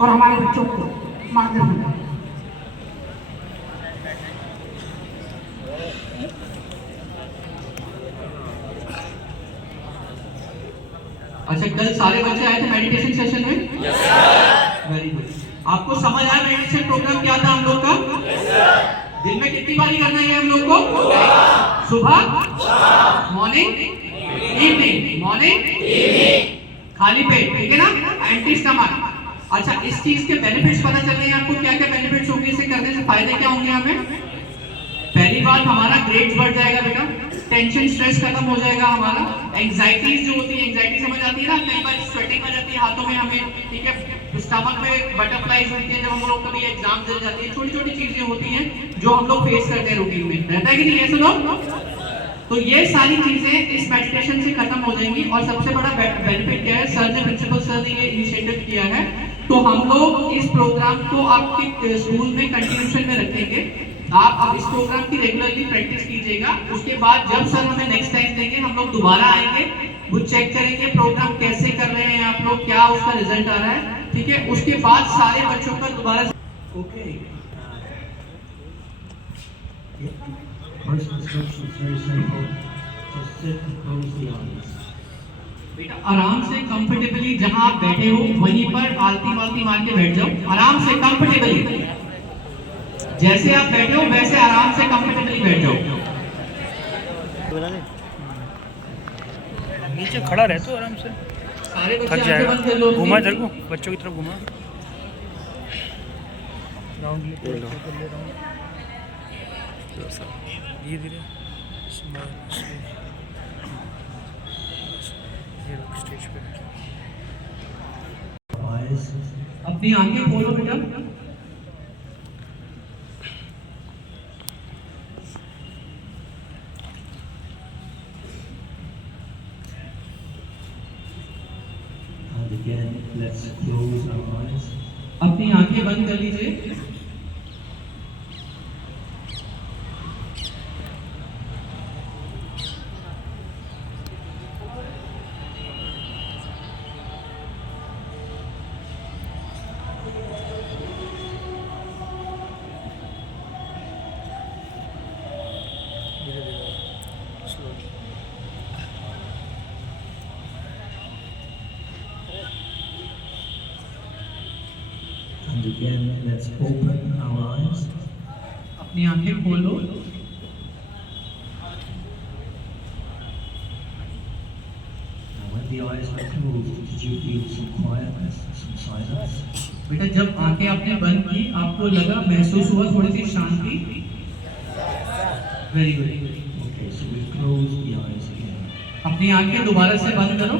और हमारे बच्चों को मार्गदर्शन करें। अच्छा, कल सारे बच्चे आए थे मेडिटेशन सेशन में? Yes sir. Very good. आपको समझ आया मेडिटेशन प्रोग्राम क्या था हम लोग का? Yes sir. दिन में कितनी बारी करना है हम लोग को? सुबह, मॉर्निंग, इवनिंग, मॉर्निंग, इवनिंग, खाली पेट, ठीक है ना? Empty stomach. अच्छा, इस चीज के बेनिफिट्स पता चल रहे हैं आपको? क्या क्या बेनिफिट्स होंगे इसे करने से? फायदे क्या होंगे हमें? पहली बात, हमारा ग्रेड्स बढ़ जाएगा बेटा, टेंशन स्ट्रेस खत्म हो जाएगा हमारा, एंजाइटीज जो होती है, एंजाइटी समझ आती है ना, कई बार स्वेटिंग आ जाती है हाथों में हमें, ठीक है, स्टमक में बटरफ्लाइज होती है जब हम लोग कभी एग्जाम दे जाती है, छोटी छोटी चीजें होती हैं जो हम लोग फेस करते हैं रूटीन में, रहता है कि नहीं? ये सुनो, तो ये सारी चीजें इस मेडिटेशन से खत्म हो जाएंगी। और सबसे बड़ा बेनिफिट क्या है, सर ने, प्रिंसिपल सर ने ये इनिशिएटिव किया है, तो हम लोग इस प्रोग्राम को आपके स्कूल में कंटिन्यूशन में रखेंगे। आप अब इस प्रोग्राम की रेगुलरली प्रैक्टिस कीजिएगा। उसके बाद जब सर हमें नेक्स्ट टाइम देंगे, हम लोग दोबारा आएंगे, वो चेक करेंगे प्रोग्राम कैसे कर रहे हैं आप लोग, क्या उसका रिजल्ट आ रहा है, ठीक है? उसके बाद सारे बच्चों का दोबारा Okay. First instruction is very simple. Just sit and close the eyes. बेटा आराम से कंफर्टेबली जहां आप बैठे हो वहीं पर आलती मालती मार के बैठ जाओ, आराम से कंफर्टेबली, जैसे आप बैठे हो वैसे आराम से कंफर्टेबली बैठ जाओ। नीचे खड़ा रहे तो आराम से, सारे बच्चे थक आंखें जाएगा। बंद कर लो। घुमा इधर को, बच्चों की तरफ घुमा, राउंड ले लो, धीरे धीरे स्टेज पे Eyes. अपनी आंखें खोलो बेटा। And again, let's close our eyes. अपनी आंखें बंद कर लीजिए। धीरे धीरे slowly. And again, let's open our eyes. अपनी आंखें खोलो। And when the eyes were closed, did you feel some quietness, some silence? बेटा जब आंखें आपने बंद की, आपको लगा, महसूस हुआ थोड़ी सी शांति? Very good. Okay, so we close the eyes again. अपनी आंखें दोबारा से बंद करो।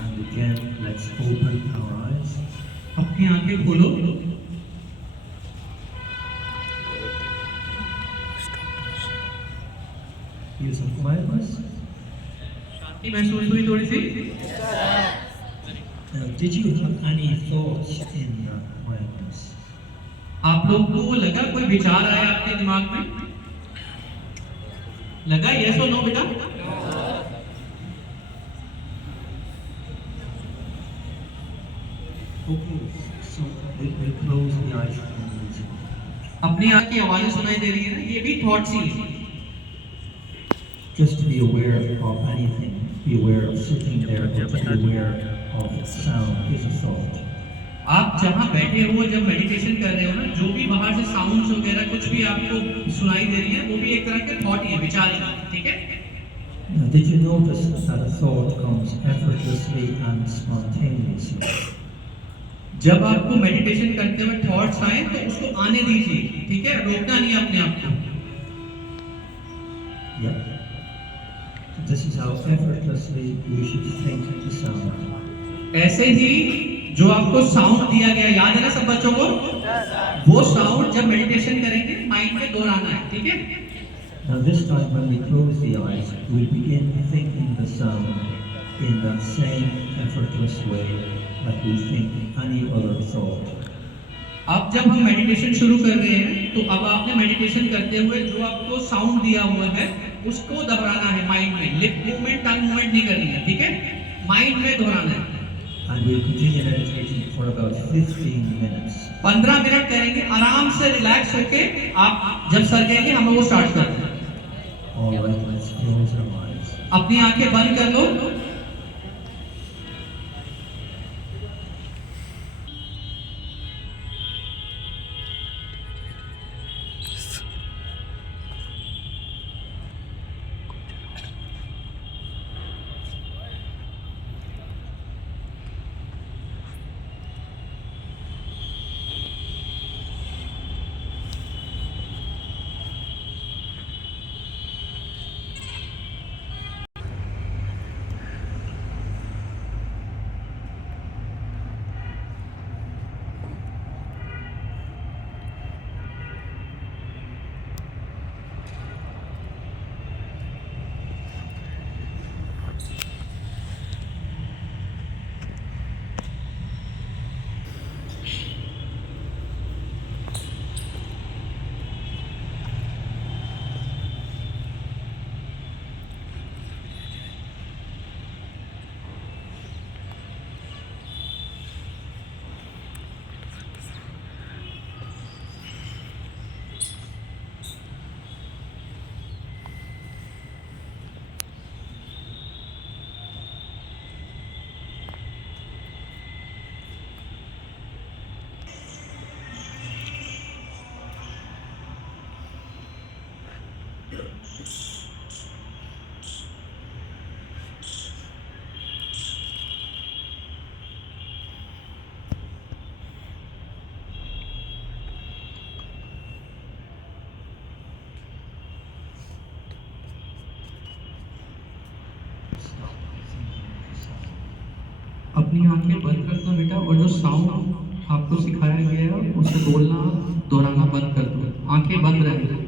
And again, let's open our eyes. अपनी आंखें खोलो। Feel some quietness. शांति महसूस हुई थोड़ी सी? Did you have any thoughts in that quietness? आप लोग को लगा कोई विचार आया आपके दिमाग में? लगा यस और नो बेटा? Okay, so we close the eyes and अपनी आंख की आवाजें सुनाई दे रही है ना, ये भी थॉट्स ही हैं। just to be aware of anything, be aware of sitting there, but to be aware of sound is a thought. आप जहाँ बैठे हो, जब मेडिटेशन कर रहे हो ना, जो भी बाहर से साउंड्स वगैरह कुछ भी आपको सुनाई दे रही है, वो भी एक तरह के थॉट ही है, विचार ही है, ठीक है? Now, did you notice that a thought comes effortlessly and spontaneously? जब आपको मेडिटेशन करते हुए थॉट्स आए तो उसको आने दीजिए, ठीक है? रोकना नहीं अपने आप को। Yeah. So this is how effortlessly you should think the sound. ऐसे ही जो आपको साउंड दिया गया याद है ना सब बच्चों को, वो साउंड जब मेडिटेशन करेंगे माइंड में दोहराना है, ठीक है। Now this time when we close the eyes, we begin thinking the sound in that same effortless way that we think any other thought. अब जब हम मेडिटेशन शुरू कर रहे हैं तो अब आपने मेडिटेशन करते हुए जो आपको साउंड दिया हुआ है उसको दोहराना है माइंड में, लिप मूवमेंट टंग मूवमेंट नहीं करनी है, ठीक है, माइंड में दोहराना है। And we'll continue meditation for about 15 minutes. 15 minute करेंगे आराम से रिलैक्स होके। आप जब सर कहेंगे हम लोग वो स्टार्ट करते हैं। All right, let's close our eyes. अपनी आंखें बंद कर लो। अपनी आंखें बंद कर दो बेटा, और जो साउंड आपको सिखाया गया है उसे बोलना दोहराना बंद कर दो, आंखें बंद रहें।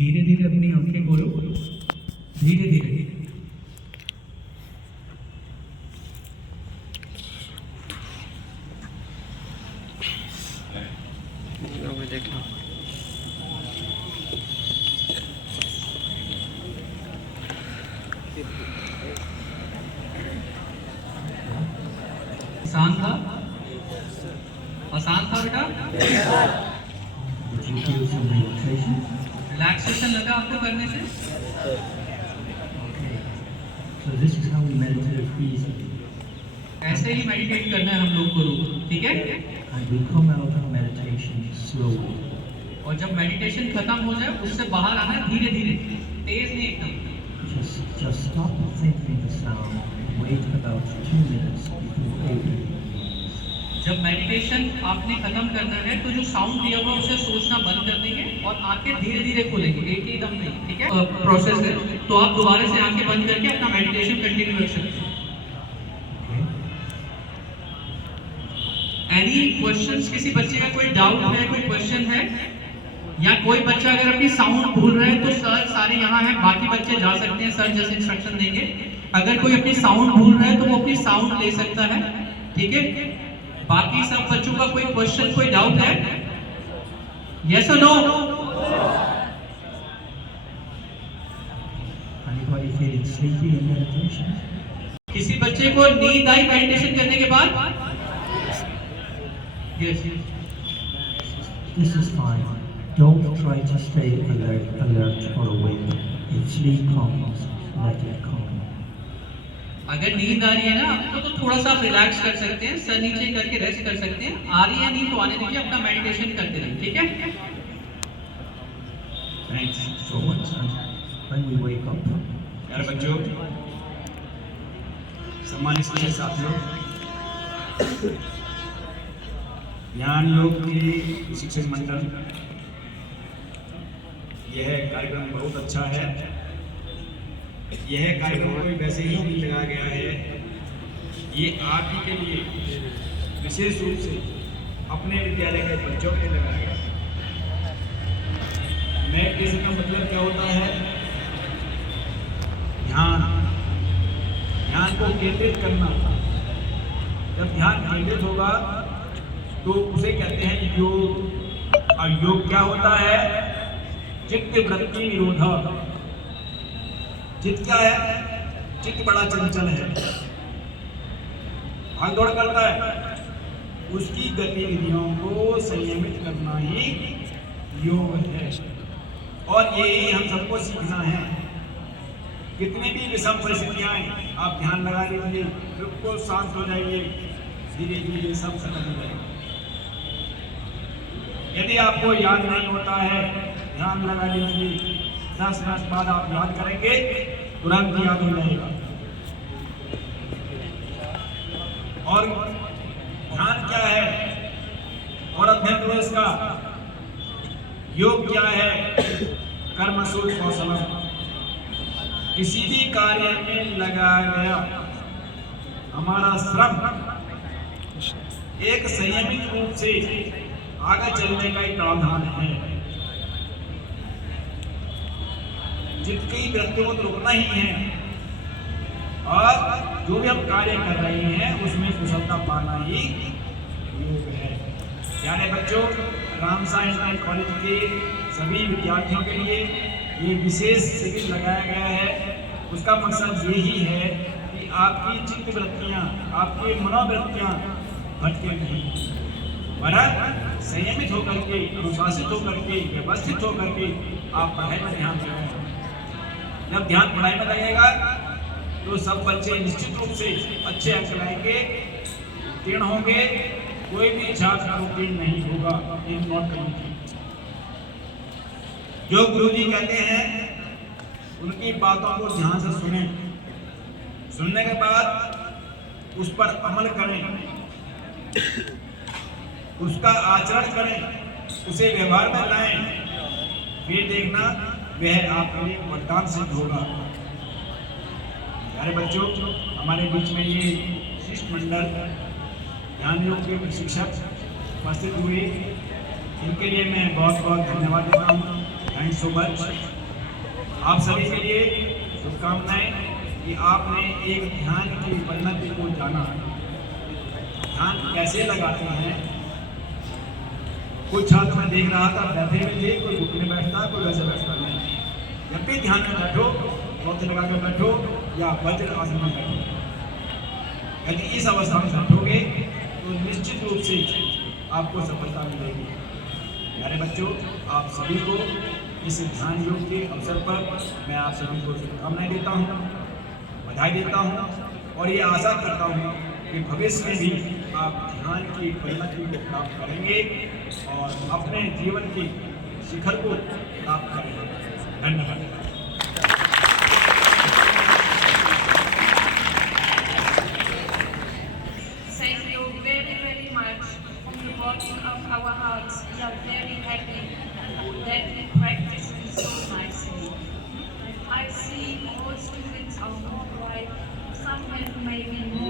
धीरे धीरे अपनी आंखें खोलो, धीरे धीरे। देखना आसान था, आसान था बेटा। Did you feel some relaxation? Relaxation लगा आपको करने से? Okay. So this is how we meditate easily. ऐसे ही मेडिटेट करना है हम लोग को, ठीक है। And we come out of meditation slowly. और जब मेडिटेशन खत्म हो जाए उससे बाहर आना है धीरे धीरे, तेज नहीं एकदम। Just stop thinking the sound. Wait about 2 minutes before opening. जब मेडिटेशन आपने खत्म करना है तो जो साउंड दिया हुआ उसे सोचना बंद कर देंगे और आंखें धीरे धीरे खोलेंगे, एक ही दम नहीं, ठीक है। प्रोसेस है, तो आप दोबारा से आंखें बंद करके अपना मेडिटेशन कंटिन्यू कर सकते हैं। एनी क्वेश्चंस, किसी बच्चे का कोई डाउट है, कोई क्वेश्चन है, या कोई बच्चा अगर अपनी साउंड भूल रहा है तो सर सारे यहाँ हैं, बाकी बच्चे जा सकते हैं, सर जैसे इंस्ट्रक्शन देंगे। अगर कोई अपनी साउंड भूल रहा है तो वो अपनी साउंड ले सकता है, ठीक है। बाकी सब बच्चों का कोई क्वेश्चन, कोई डाउट है? यस और no? Anybody feeling sleepy in meditation? किसी बच्चे को नींद आई मेडिटेशन करने के बाद? Yes. This is fine. Don't try to stay alert or awake. If sleep comes, let it come. अगर नींद आ रही है ना आपको तो थोड़ा सा रिलैक्स कर सकते हैं, सर नीचे करके रेस्ट कर सकते हैं। आ रही है नींद तो आने दीजिए, अपना मेडिटेशन करते रहिए, ठीक है। thoughts, and when we wake up, प्यारे बच्चों, सम्मानित शिक्षक साथियों, ध्यान योग के शिक्षक मंडल, यह कार्यक्रम बहुत अच्छा है। यह कार्यक्रम कोई वैसे ही नहीं लगाया गया है, ये आप ही के लिए विशेष रूप से अपने विद्यालय के बच्चों के लिए लगाया गया है। मेडिटेशन का मतलब क्या होता है? ध्यान को केंद्रित करना। जब ध्यान केंद्रित होगा तो उसे कहते हैं योग। और योग क्या होता है? चित्त वृत्ति निरोध। चित्त क्या है? चित्त बड़ा चंचल है, भाग दौड़ करता है, उसकी गतिविधियों को संयमित करना ही योग है। और यही हम सबको सीखना है। कितनी भी विषम परिस्थितियां आए, आप ध्यान लगा लीजिए, बिल्कुल शांत हो जाइए, धीरे धीरे सब समझ जाएगा। यदि आपको याद नहीं होता है, ध्यान लगा लीजिए, 10 मिनट बाद आप याद करेंगे, तुरंत याद हो जाएगा। और ध्यान क्या है और अध्ययन करो इसका। योग क्या है? कर्मसु कौशलम। किसी भी कार्य में लगाया गया हमारा श्रम एक संयमित रूप से आगे चलने का एक प्रावधान है। जितनी वृत्तियों को तो रुकना ही है, और जो भी हम कार्य कर रहे हैं उसमें कुशलता पाना ही योग है। यानी बच्चों, रामसा इंटरनेशनल कॉलेज के सभी विद्यार्थियों के लिए ये विशेष शिविर लगाया गया है। उसका मकसद यही है कि आपकी चित्त वृत्तियाँ, आपकी मनोवृत्तियाँ भटके नहीं, वरन संयमित होकर के, अनुशासित होकर के, व्यवस्थित होकर के आप पढ़ाई में ध्यान दें। जब ध्यान पढ़ाई में लगेगा तो सब बच्चे निश्चित रूप से अच्छे अंक लाएंगे, उत्तीर्ण होंगे। कोई भी छात्र उत्तीर्ण नहीं होगा। इन नोट करनी। जो गुरुजी कहते हैं उनकी बातों को ध्यान से सुनें, सुनने के बाद उस पर अमल करें, उसका आचरण करें, उसे व्यवहार में लाएं, फिर देखना वह आपके लिए वरदान सिद्ध होगा। प्यारे बच्चों, हमारे बीच में ये शिष्टमंडल ध्यान योग के प्रशिक्षक उपस्थित हुए, इनके लिए मैं बहुत बहुत धन्यवाद देता हूँ। Thank so much. आप सभी के लिए शुभकामनाएं कि आपने एक ध्यान की परिणति को जाना। ध्यान कैसे लगाते हैं? कुछ छात्र मैं देख रहा था बैठे हुए थे, कोई घुटने बैठता, कोई वैसे बैठता नहीं। जब भी ध्यान में बैठो, चौथे लगा कर बैठो या वज्र आसन में बैठो। यदि इस अवस्था में बैठोगे तो निश्चित रूप से आपको सफलता मिलेगी। प्यारे बच्चों, आप सभी को इस ध्यान योग के अवसर पर मैं आप सभी को शुभकामनाएं देता हूँ, बधाई देता हूँ, और ये आशा करता हूँ कि भविष्य में भी आप ध्यान की परिणति को प्राप्त करेंगे और अपने जीवन के शिखर को प्राप्त करेंगे। धन्यवाद। Thank you very, very much. From the bottom of our hearts, we are very happy that we practice it so nicely. I see all students are more bright, some have maybe more